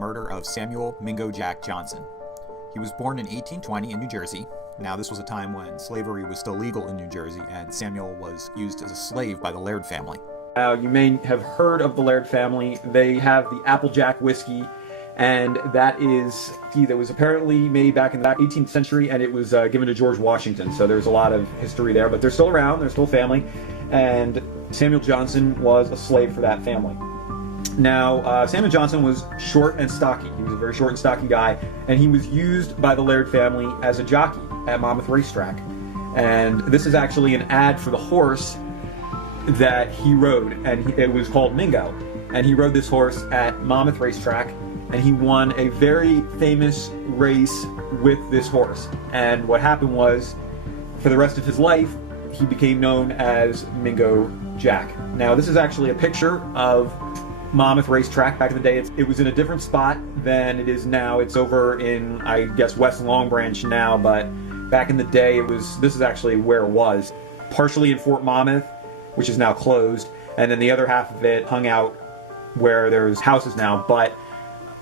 murder of Samuel Mingo Jack Johnson. He was born in 1820 in New Jersey. Now, this was a time when slavery was still legal in New Jersey, and Samuel was used as a slave by the Laird family. You may have heard of the Laird family. They have the Applejack whiskey, and that is tea that was apparently made back in the 18th century, and it was given to George Washington. So there's a lot of history there, but they're still around. They're still family, and Samuel Johnson was a slave for that family. Now, Samuel Johnson was short and stocky. He was a very short and stocky guy, and he was used by the Laird family as a jockey at Monmouth Racetrack. And this is actually an ad for the horse that he rode, and it was called Mingo. And he rode this horse at Monmouth Racetrack, and he won a very famous race with this horse. And what happened was, for the rest of his life, he became known as Mingo Jack. Now, this is actually a picture of Monmouth Racetrack. Back in the day, it was in a different spot than it is now. It's over in, I guess, West Long Branch now, but back in the day, this is actually where it was. Partially in Fort Monmouth, which is now closed, and then the other half of it hung out where there's houses now. But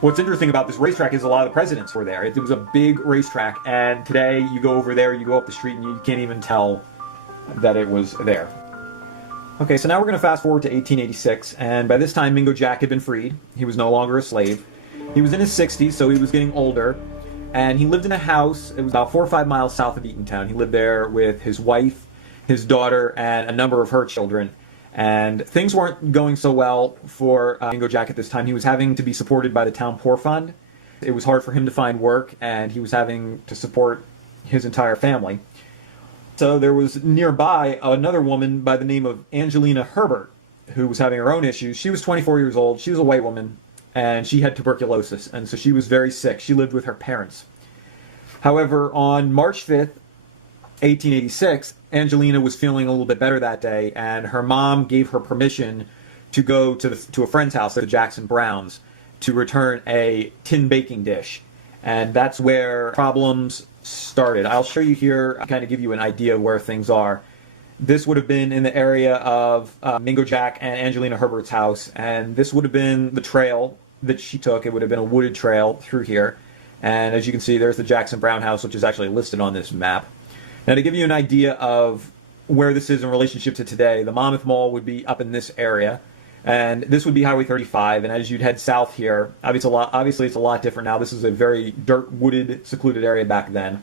what's interesting about this racetrack is a lot of the presidents were there. It was a big racetrack, and today you go over there, you go up the street, and you can't even tell that it was there. Okay, so now we're going to fast forward to 1886, and by this time Mingo Jack had been freed. He was no longer a slave. He was in his 60s, so he was getting older, and he lived in a house. It was about 4 or 5 miles south of Eatontown. He lived there with his wife, his daughter, and a number of her children. And things weren't going so well for Mingo Jack at this time. He was having to be supported by the town poor fund. It was hard for him to find work, and he was having to support his entire family. So there was nearby another woman by the name of Angelina Herbert, who was having her own issues. She was 24 years old. She was a white woman, and she had tuberculosis, and so she was very sick. She lived with her parents. However, on March 5th, 1886, Angelina was feeling a little bit better that day, and her mom gave her permission to go to a friend's house, the Jackson Browns, to return a tin baking dish. And that's where problems started. I'll show you here, kind of give you an idea of where things are. This would have been in the area of Mingo Jack and Angelina Herbert's house, and this would have been the trail that she took. It would have been a wooded trail through here. And as you can see, there's the Jackson Brown house, which is actually listed on this map. Now, to give you an idea of where this is in relationship to today, the Monmouth Mall would be up in this area, and this would be Highway 35. And as you'd head south here, obviously it's a lot different now. This is a very dirt, wooded, secluded area back then.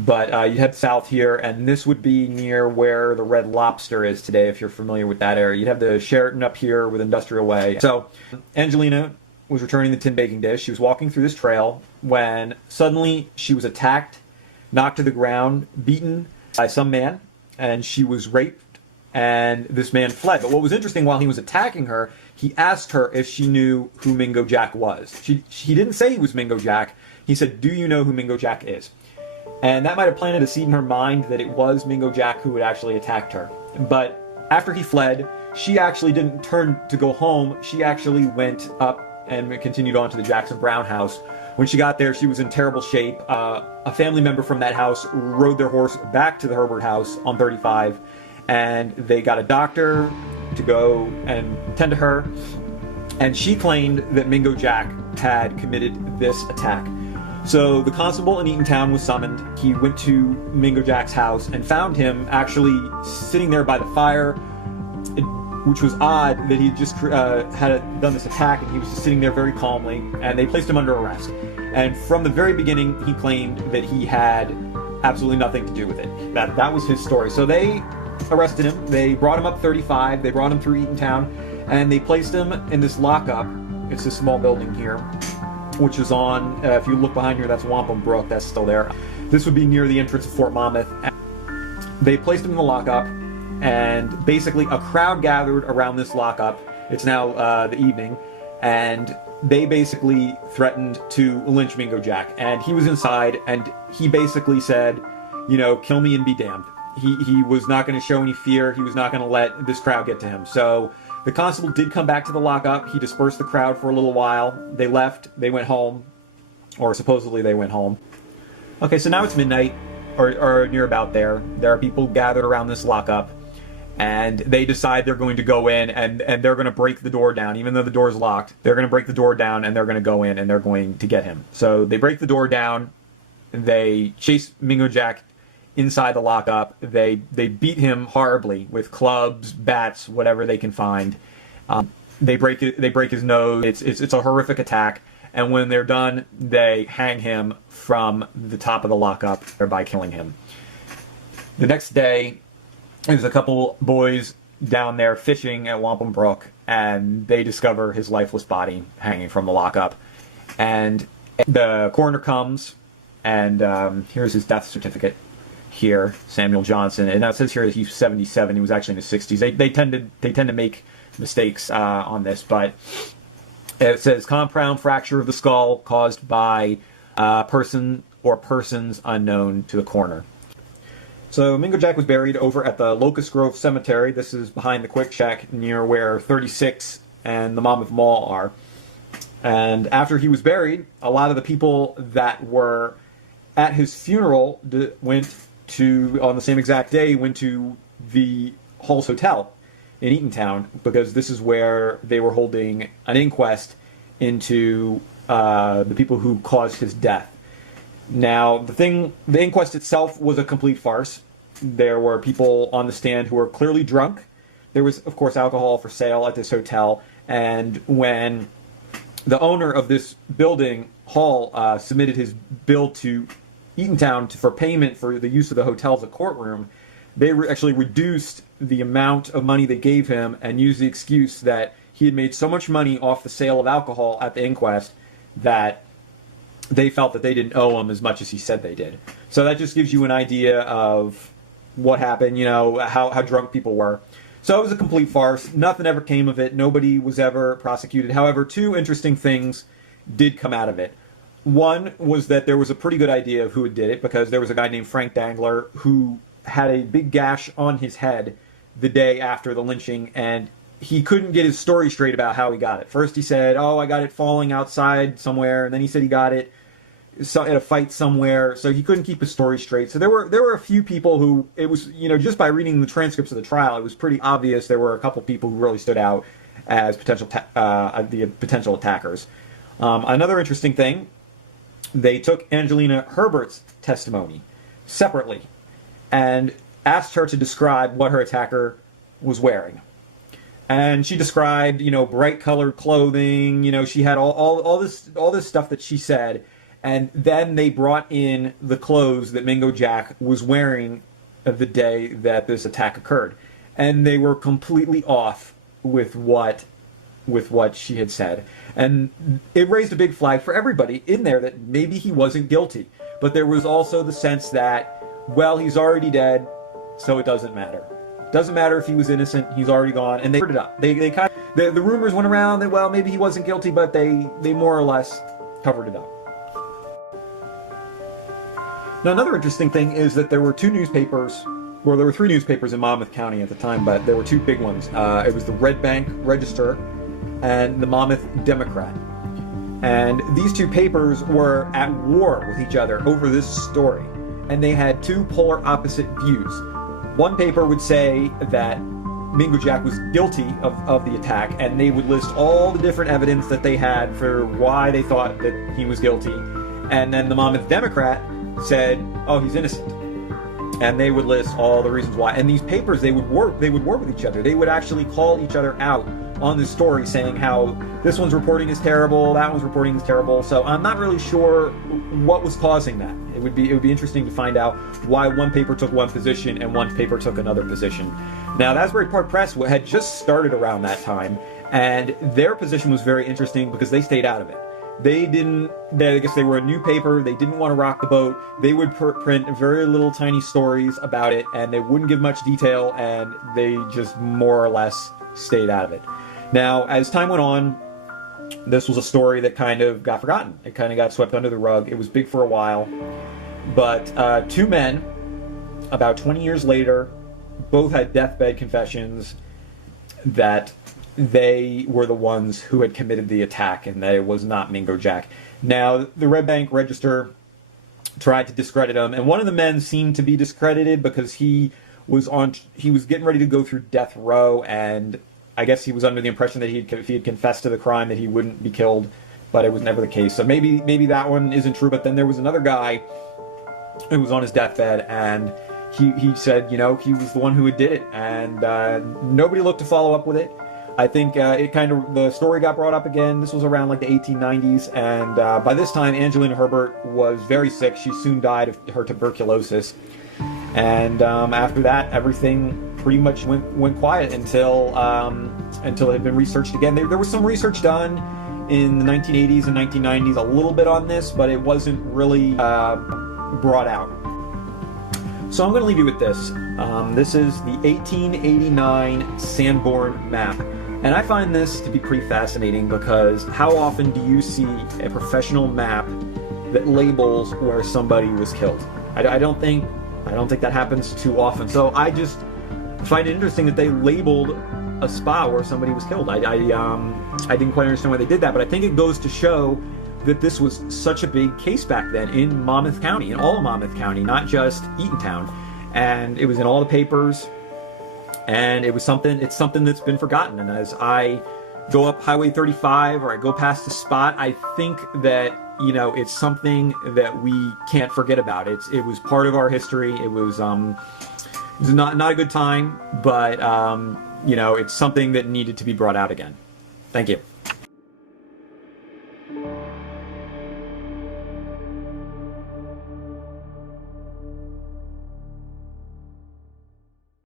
But you head south here, and this would be near where the Red Lobster is today, if you're familiar with that area. You'd have the Sheraton up here with Industrial Way. So Angelina was returning the tin baking dish. She was walking through this trail when suddenly she was attacked, knocked to the ground, beaten by some man, and she was raped, and this man fled. But what was interesting, while he was attacking her, he asked her if she knew who Mingo Jack was. He didn't say he was Mingo Jack. He said, "Do you know who Mingo Jack is?" And that might have planted a seed in her mind that it was Mingo Jack who had actually attacked her. But after he fled, she actually didn't turn to go home. She actually went up and continued on to the Jackson Brown house. When she got there, she was in terrible shape. A family member from that house rode their horse back to the Herbert house on 35, and they got a doctor to go and tend to her, and she claimed that Mingo Jack had committed this attack. So the constable in Eatontown was summoned. He went to Mingo Jack's house and found him actually sitting there by the fire, which was odd that he just had done this attack, and he was just sitting there very calmly, and they placed him under arrest. And from the very beginning, he claimed that he had absolutely nothing to do with it. That was his story. So they arrested him. They brought him up 35. They brought him through Eatontown, and they placed him in this lockup. It's this small building here, which is on, if you look behind here, that's Wampum Brook. That's still there. This would be near the entrance of Fort Monmouth. They placed him in the lockup, and basically a crowd gathered around this lockup. It's now the evening, and they basically threatened to lynch Mingo Jack. And he was inside, and he basically said, you know, kill me and be damned. He was not going to show any fear. He was not going to let this crowd get to him. So the constable did come back to the lockup. He dispersed the crowd for a little while. They left. They went home, or supposedly they went home. Okay, so now it's midnight, or near about there. There are people gathered around this lockup, and they decide they're going to go in and they're going to break the door down. Even though the door is locked, they're going to break the door down and they're going to go in and they're going to get him. So they break the door down, they chase Mingo Jack inside the lockup, they beat him horribly with clubs, bats, whatever they can find. They break his nose. It's a horrific attack, and when they're done, they hang him from the top of the lockup, thereby killing him. The next day, there's a couple boys down there fishing at Wampum Brook, and they discover his lifeless body hanging from the lockup. And the coroner comes, and here's his death certificate here, Samuel Johnson. And now it says here that he's 77. He was actually in his 60s. They tend to make mistakes on this, but it says compound fracture of the skull caused by a person or persons unknown to the coroner. So Mingo Jack was buried over at the Locust Grove Cemetery. This is behind the Quick Check near where 36 and the Monmouth Mall are. And after he was buried, a lot of the people that were at his funeral went to, on the same exact day, went to the Halls Hotel in Eatontown, because this is where they were holding an inquest into the people who caused his death. Now, the inquest itself was a complete farce. There were people on the stand who were clearly drunk. There was, of course, alcohol for sale at this hotel. And when the owner of this building, Hall, submitted his bill to Eatontown for payment for the use of the hotel as a courtroom, they actually reduced the amount of money they gave him and used the excuse that he had made so much money off the sale of alcohol at the inquest that they felt that they didn't owe him as much as he said they did. So that just gives you an idea of what happened, you know, how drunk people were. So it was a complete farce. Nothing ever came of it. Nobody was ever prosecuted. However, two interesting things did come out of it. One was that there was a pretty good idea of who did it, because there was a guy named Frank Dangler who had a big gash on his head the day after the lynching, and he couldn't get his story straight about how he got it. First he said, oh, I got it falling outside somewhere, and then he said he got it at a fight somewhere, so he couldn't keep his story straight. So there were a few people who, it was, you know, just by reading the transcripts of the trial, it was pretty obvious there were a couple people who really stood out as potential attackers. Another interesting thing, they took Angelina Herbert's testimony separately and asked her to describe what her attacker was wearing. And she described, you know, bright colored clothing, you know, she had all this stuff that she said. And then they brought in the clothes that Mingo Jack was wearing the day that this attack occurred. And they were completely off with what she had said. And it raised a big flag for everybody in there that maybe he wasn't guilty. But there was also the sense that, well, he's already dead, so it doesn't matter. It doesn't matter if he was innocent, he's already gone. And they covered it up. They kind of, the rumors went around that, well, maybe he wasn't guilty, but they more or less covered it up. Now, another interesting thing is that there were three newspapers in Monmouth County at the time, but there were two big ones. It was the Red Bank Register and the Monmouth Democrat. And these two papers were at war with each other over this story. And they had two polar opposite views. One paper would say that Mingo Jack was guilty of the attack, and they would list all the different evidence that they had for why they thought that he was guilty. And then the Monmouth Democrat said, oh, he's innocent. And they would list all the reasons why. And these papers, they would war with each other. They would actually call each other out on this story, saying how this one's reporting is terrible, that one's reporting is terrible. So I'm not really sure what was causing that. It would be interesting to find out why one paper took one position and one paper took another position. Now, the Asbury Park Press had just started around that time, and their position was very interesting because they stayed out of it. I guess they were a new paper, they didn't want to rock the boat, they would print very little tiny stories about it, and they wouldn't give much detail, and they just more or less stayed out of it. Now, as time went on, this was a story that kind of got forgotten. It kind of got swept under the rug. It was big for a while, but two men, about 20 years later, both had deathbed confessions that they were the ones who had committed the attack and that it was not Mingo Jack. Now, the Red Bank Register tried to discredit him, and one of the men seemed to be discredited because he he was getting ready to go through death row, and I guess he was under the impression that if he had confessed to the crime that he wouldn't be killed, but it was never the case. So maybe that one isn't true. But then there was another guy who was on his deathbed, and he said, he was the one who did it, and nobody looked to follow up with it. I think the story got brought up again. This was around like the 1890s, and by this time Angelina Herbert was very sick. She soon died of her tuberculosis, and after that everything pretty much went quiet until it had been researched again. There was some research done in the 1980s and 1990s, a little bit on this, but it wasn't really brought out. So I'm going to leave you with this. This is the 1889 Sanborn map. And I find this to be pretty fascinating because how often do you see a professional map that labels where somebody was killed? I don't think that happens too often. So I just find it interesting that they labeled a spot where somebody was killed. I didn't quite understand why they did that, but I think it goes to show that this was such a big case back then in Monmouth County, in all of Monmouth County, not just Eatontown. And it was in all the papers, and it's something that's been forgotten. And as I go up Highway 35 or I go past the spot, I think that, it's something that we can't forget about. It was part of our history. It was not a good time, but, it's something that needed to be brought out again. Thank you.